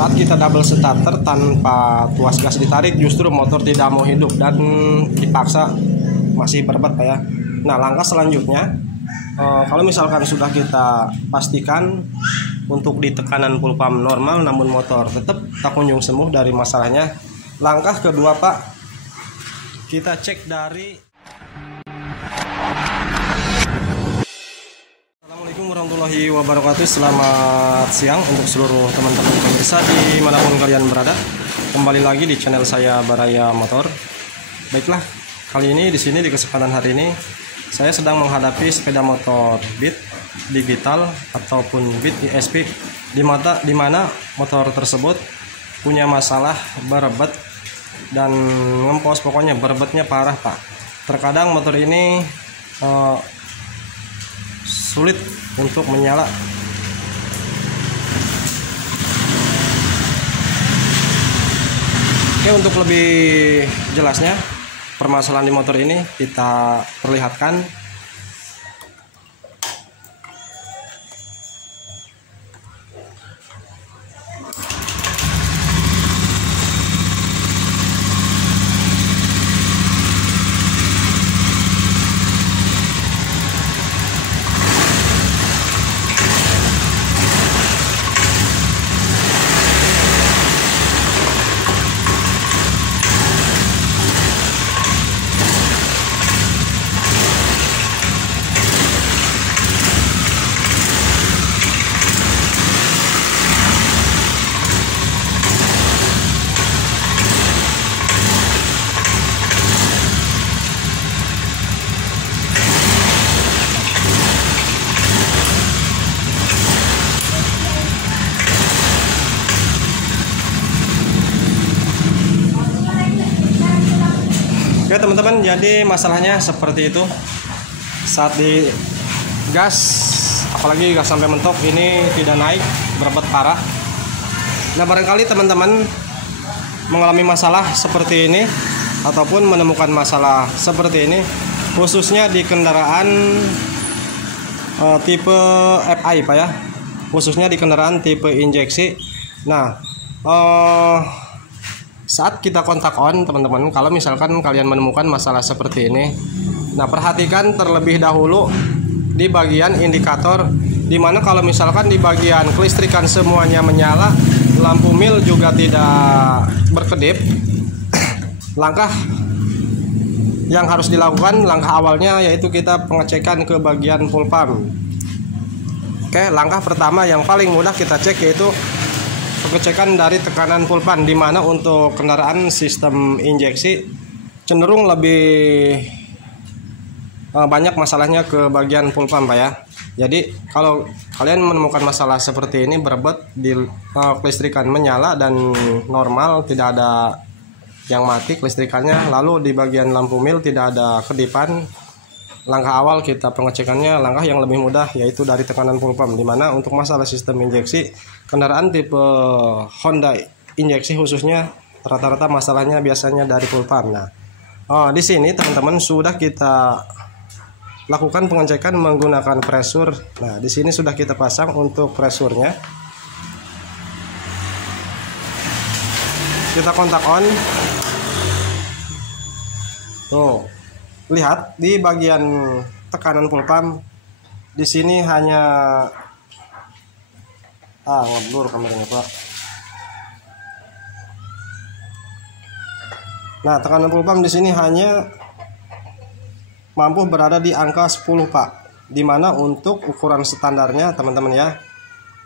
saat kita double starter tanpa tuas gas ditarik, justru motor tidak mau hidup dan dipaksa masih berbet Pak ya. Nah, langkah selanjutnya kalau misalkan sudah kita pastikan untuk di tekanan full pump normal namun motor tetap tak kunjung sembuh dari masalahnya, langkah kedua Pak, kita cek dari Assalamualaikum warahmatullahi wabarakatuh. Selamat siang untuk seluruh teman-teman pemirsa dimanapun kalian berada. Kembali lagi di channel saya Baraya Motor. Baiklah, kali ini di sini di kesempatan hari ini saya sedang menghadapi sepeda motor Beat digital ataupun Beat ESP di mana motor tersebut punya masalah berebet dan ngempos, pokoknya berebetnya parah Pak. Terkadang motor ini sulit untuk menyala. Oke, untuk lebih jelasnya permasalahan di motor ini kita perlihatkan. Oke teman-teman, jadi masalahnya seperti itu. Saat di gas, apalagi gas sampai mentok, ini tidak naik, berebet parah. Nah, barangkali teman-teman mengalami masalah seperti ini ataupun menemukan masalah seperti ini, khususnya di kendaraan tipe FI Pak ya, khususnya di kendaraan tipe injeksi. Nah, saat kita kontak on teman-teman, kalau misalkan kalian menemukan masalah seperti ini, nah perhatikan terlebih dahulu di bagian indikator, dimana kalau misalkan di bagian kelistrikan semuanya menyala, lampu mil juga tidak berkedip, langkah yang harus dilakukan, langkah awalnya yaitu kita pengecekan ke bagian full pump. Oke, langkah pertama yang paling mudah kita cek yaitu pengecekan dari tekanan full pump, di mana untuk kendaraan sistem injeksi cenderung lebih banyak masalahnya ke bagian full pump Pak ya. Jadi kalau kalian menemukan masalah seperti ini, berebet di kelistrikan menyala dan normal, tidak ada yang mati kelistrikannya, lalu di bagian lampu mil tidak ada kedipan, langkah awal kita pengecekannya, langkah yang lebih mudah yaitu dari tekanan full pump, dimana untuk masalah sistem injeksi kendaraan tipe Honda injeksi khususnya rata-rata masalahnya biasanya dari full pump. Nah, di sini teman-teman sudah kita lakukan pengecekan menggunakan pressure. Nah, di sini sudah kita pasang untuk pressurnya. Kita kontak on. Tuh. Lihat di bagian tekanan full pump di sini hanya ngeblur kameranya Pak. Nah, tekanan full pump di sini hanya mampu berada di angka 10 Pak. Dimana untuk ukuran standarnya teman-teman ya,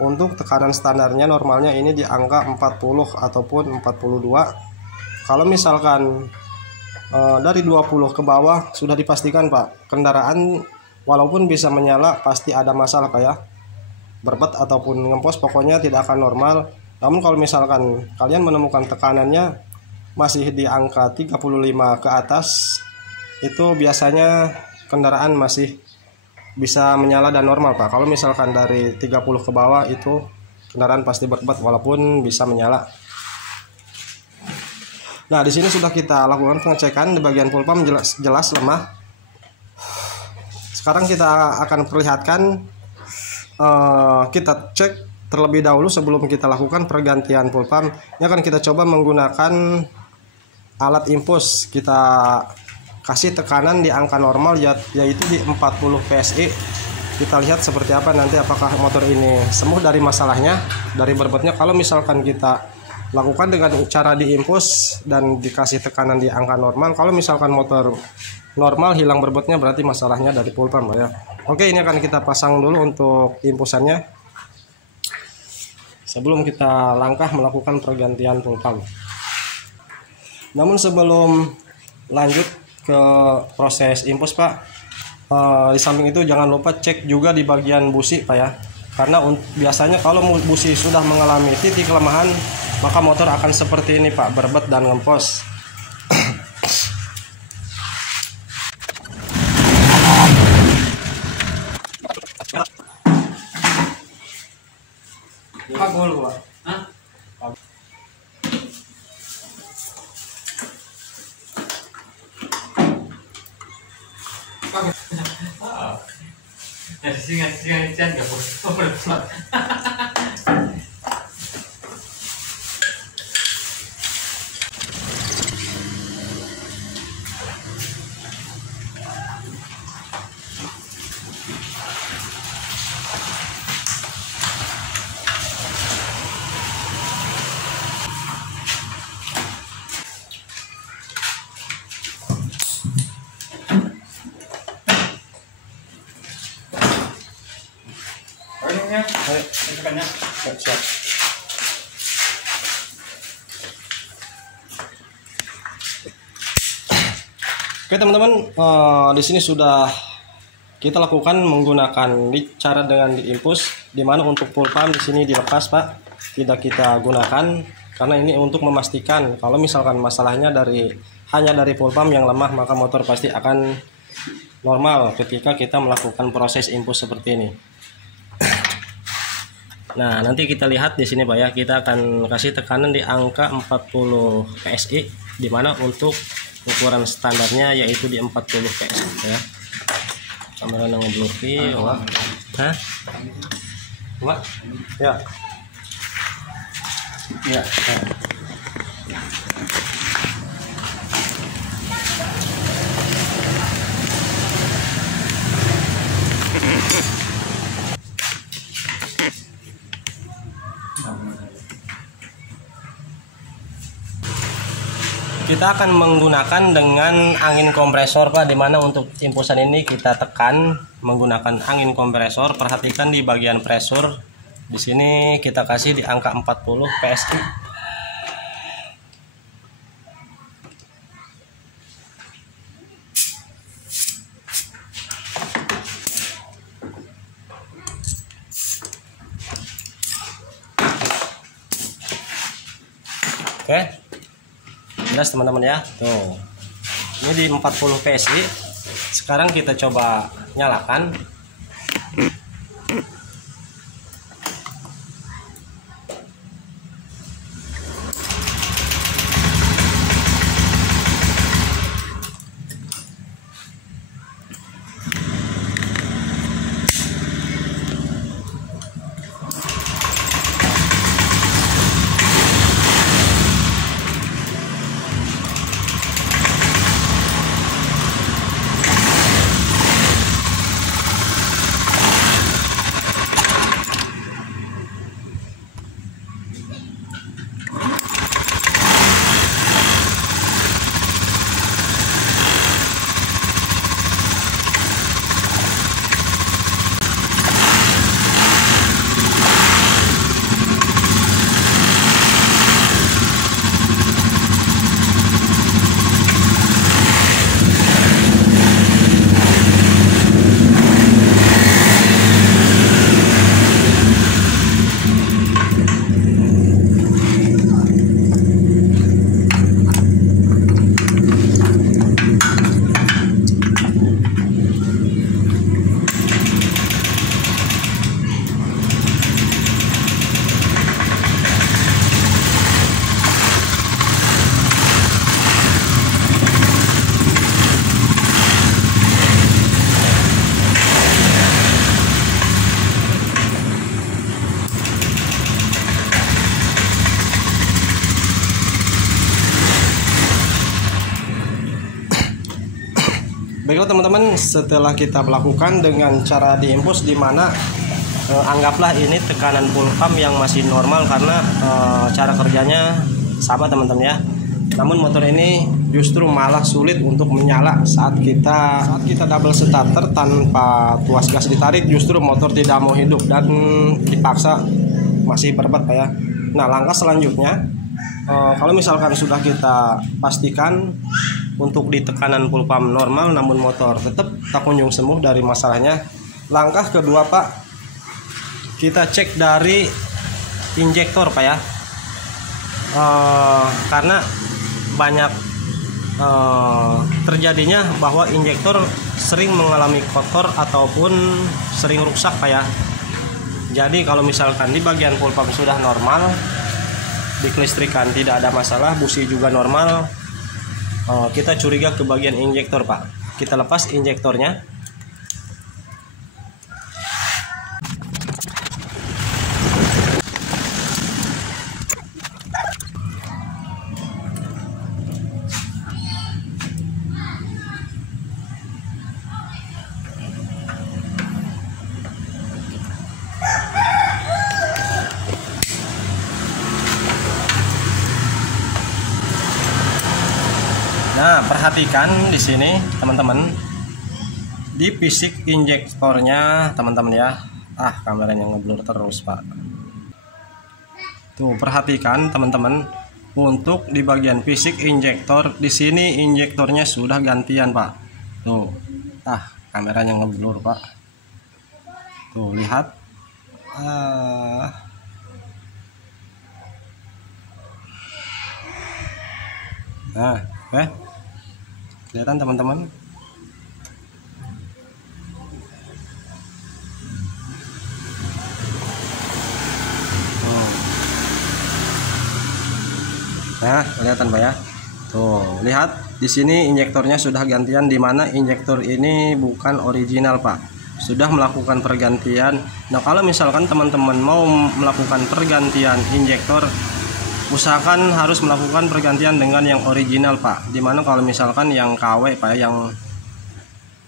untuk tekanan standarnya normalnya ini di angka 40 ataupun 42. Kalau misalkan dari 20 ke bawah sudah dipastikan Pak, kendaraan walaupun bisa menyala pasti ada masalah Pak ya, berbet ataupun ngempos, pokoknya tidak akan normal. Namun kalau misalkan kalian menemukan tekanannya masih di angka 35 ke atas, itu biasanya kendaraan masih bisa menyala dan normal Pak. Kalau misalkan dari 30 ke bawah itu kendaraan pasti berbet walaupun bisa menyala. Nah, di sini sudah kita lakukan pengecekan di bagian full pump, jelas lemah. Sekarang kita akan perlihatkan, kita cek terlebih dahulu sebelum kita lakukan pergantian full pump, ini akan kita coba menggunakan alat infus. Kita kasih tekanan di angka normal yaitu di 40 PSI. Kita lihat seperti apa nanti, apakah motor ini sembuh dari masalahnya, dari berbetnya. Kalau misalkan kita lakukan dengan cara diinfus dan dikasih tekanan di angka normal, kalau misalkan motor normal hilang berbetnya, berarti masalahnya dari full pump ya. Oke, ini akan kita pasang dulu untuk infusannya sebelum kita langkah melakukan pergantian full pump. Namun sebelum lanjut ke proses infus Pak, di samping itu jangan lupa cek juga di bagian busi Pak ya, karena biasanya kalau busi sudah mengalami titik kelemahan, maka motor akan seperti ini Pak, berbet dan ngempos. Pagul Pak. Hah? Singan gak boleh. Siap. Oke teman-teman, di sini sudah kita lakukan menggunakan cara dengan diinfus, dimana untuk full pump di sini dilepas Pak, tidak kita gunakan karena ini untuk memastikan kalau misalkan masalahnya hanya dari full pump yang lemah, maka motor pasti akan normal ketika kita melakukan proses infus seperti ini. Nah, nanti kita lihat di sini Pak ya, kita akan kasih tekanan di angka 40 PSI, dimana untuk ukuran standarnya yaitu di 40 PSI ya. Kamera nge-blurry, wah. Hah? Wah. Ya. Ya. Kita akan menggunakan dengan angin kompresor Pak, dimana untuk infusan ini kita tekan menggunakan angin kompresor. Perhatikan di bagian pressure di sini kita kasih di angka 40 PSI. Oke. Jelas teman-teman ya, tuh ini di 40 PSI. Sekarang kita coba nyalakan. Baiklah teman-teman, setelah kita melakukan dengan cara diimpus, di mana anggaplah ini tekanan full pump yang masih normal karena cara kerjanya sama teman-teman ya. Namun motor ini justru malah sulit untuk menyala saat kita double starter tanpa tuas gas ditarik, justru motor tidak mau hidup dan dipaksa masih berbet Pak ya. Nah, langkah selanjutnya kalau misalkan sudah kita pastikan untuk di tekanan full pump normal namun motor tetap tak kunjung sembuh dari masalahnya, langkah kedua Pak, kita cek dari injektor Pak ya. Karena banyak terjadinya bahwa injektor sering mengalami kotor ataupun sering rusak Pak ya. Jadi kalau misalkan di bagian full pump sudah normal, di kelistrikan tidak ada masalah, busi juga normal, kita curiga ke bagian injektor Pak. Kita lepas injektornya. Nah, perhatikan di sini teman-teman, di fisik injektornya teman-teman ya. Kameranya ngeblur terus Pak. Tuh, perhatikan teman-teman, untuk di bagian fisik injektor di sini injektornya sudah gantian Pak. Tuh, kameranya ngeblur Pak. Tuh, lihat. Nah, kelihatan teman-teman. Nah, kelihatan Pak ya. Tuh, lihat di sini injektornya sudah gantian, di mana injektor ini bukan original Pak. Sudah melakukan pergantian. Nah, kalau misalkan teman-teman mau melakukan pergantian injektor, usahakan harus melakukan pergantian dengan yang original Pak. Dimana kalau misalkan yang KW Pak, yang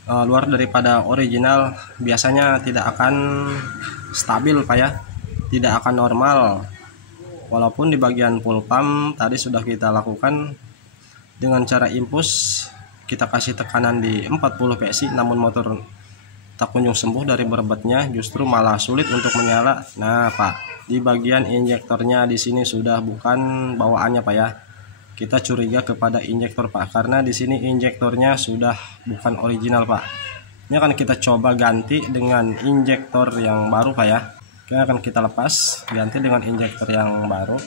luar daripada original, biasanya tidak akan stabil Pak ya, tidak akan normal. Walaupun di bagian full pump tadi sudah kita lakukan dengan cara impus, kita kasih tekanan di 40 PSI, namun motor tak kunjung sembuh dari berebetnya, justru malah sulit untuk menyala. Nah Pak, di bagian injektornya di sini sudah bukan bawaannya Pak ya. Kita curiga kepada injektor Pak, karena di sini injektornya sudah bukan original Pak. Ini akan kita coba ganti dengan injektor yang baru Pak ya. Oke, akan kita lepas, ganti dengan injektor yang baru.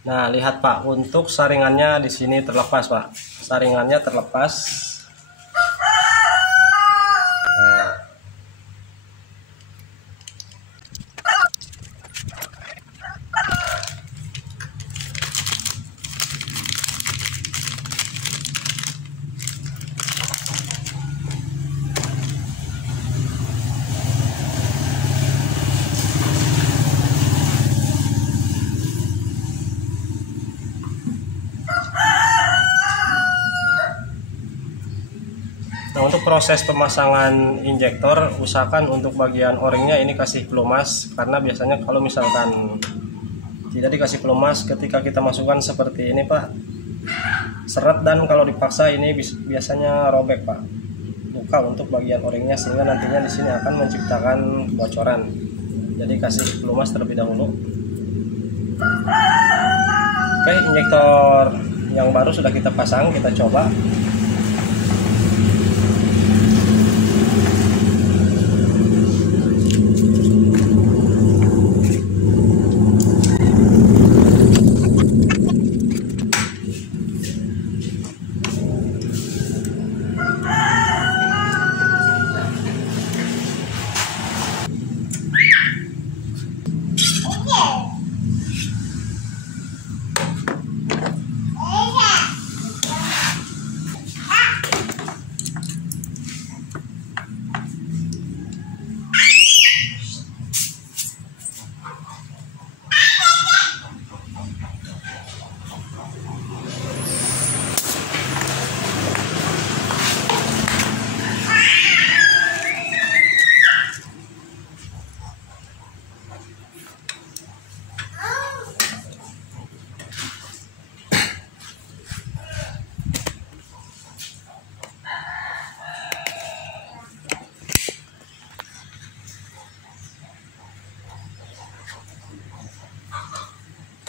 Nah, lihat Pak, untuk saringannya di sini terlepas Pak. Saringannya terlepas. Nah, untuk proses pemasangan injektor, usahakan untuk bagian o-ringnya ini kasih pelumas, karena biasanya kalau misalkan tidak dikasih pelumas, ketika kita masukkan seperti ini Pak, seret, dan kalau dipaksa ini biasanya robek Pak, buka untuk bagian o-ringnya, sehingga nantinya di sini akan menciptakan kebocoran. Jadi kasih pelumas terlebih dahulu. Oke, injektor yang baru sudah kita pasang, kita coba.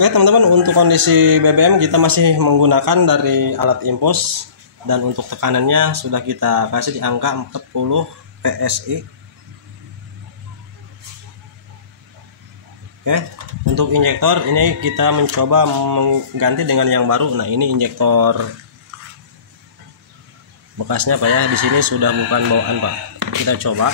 Oke teman-teman, untuk kondisi BBM kita masih menggunakan dari alat impus, dan untuk tekanannya sudah kita kasih di angka 40 PSI. Oke, untuk injektor ini kita mencoba mengganti dengan yang baru. Nah, ini injektor bekasnya Pak ya, di sini sudah bukan bawaan Pak. Kita coba.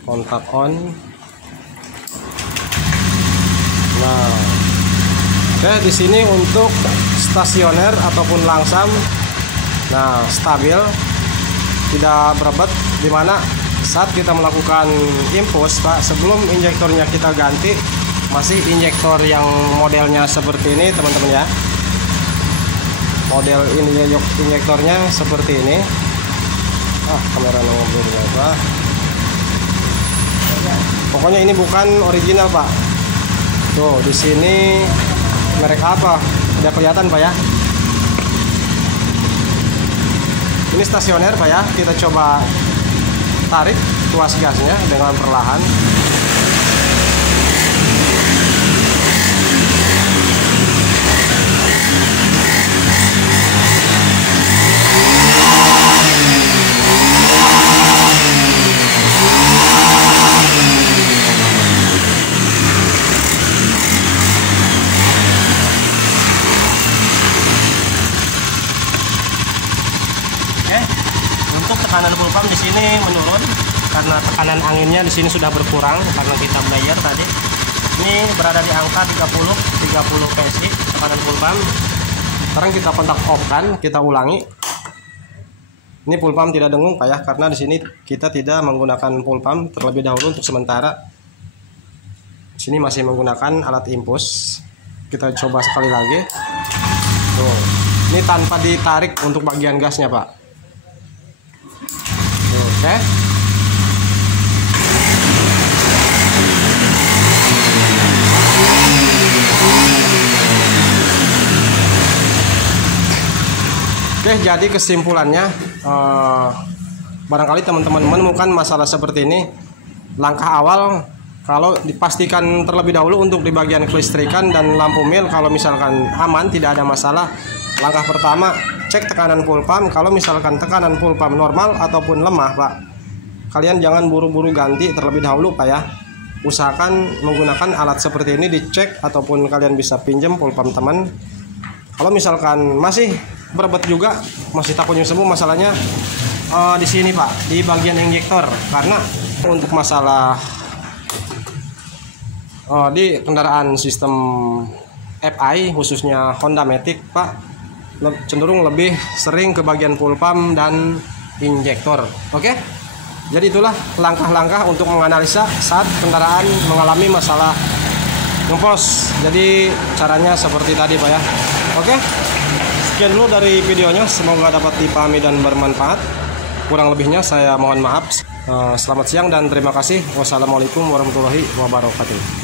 Kontak on. Nah, oke, di sini untuk stasioner ataupun langsam, nah stabil, tidak berebet. Dimana saat kita melakukan impus Pak, sebelum injektornya kita ganti, masih injektor yang modelnya seperti ini teman-teman ya. Model ini injektornya seperti ini. Kamera ngobrol Pak. Pokoknya ini bukan original Pak. Tuh di sini merek apa? Udah kelihatan Pak ya. Ini stasioner Pak ya. Kita coba tarik tuas gasnya dengan perlahan. Untuk tekanan full pump di sini menurun karena tekanan anginnya di sini sudah berkurang karena kita belajar tadi. Ini berada di angka 30 PSI tekanan full pump. Sekarang kita kontak off kan, kita ulangi. Ini full pump tidak dengung Pak ya, karena di sini kita tidak menggunakan full pump terlebih dahulu untuk sementara. Di sini masih menggunakan alat impus. Kita coba sekali lagi. Tuh. Ini tanpa ditarik untuk bagian gasnya Pak. Oke. Oke, jadi kesimpulannya barangkali teman-teman menemukan masalah seperti ini. Langkah awal kalau dipastikan terlebih dahulu untuk di bagian kelistrikan dan lampu mil, kalau misalkan aman tidak ada masalah. Langkah pertama, cek tekanan full pump. Kalau misalkan tekanan full pump normal ataupun lemah Pak, kalian jangan buru-buru ganti terlebih dahulu Pak ya. Usahakan menggunakan alat seperti ini dicek, ataupun kalian bisa pinjam full pump teman. Kalau misalkan masih berebet juga, masih takutnya sembuh, masalahnya di sini Pak, di bagian injektor. Karena untuk masalah di kendaraan sistem FI khususnya Honda Matic Pak, cenderung lebih sering ke bagian full pump dan injektor. Oke, jadi itulah langkah-langkah untuk menganalisa saat kendaraan mengalami masalah ngempos. Jadi caranya seperti tadi Pak ya. Oke, sekian dulu dari videonya, semoga dapat dipahami dan bermanfaat. Kurang lebihnya saya mohon maaf. Selamat siang dan terima kasih. Wassalamualaikum warahmatullahi wabarakatuh.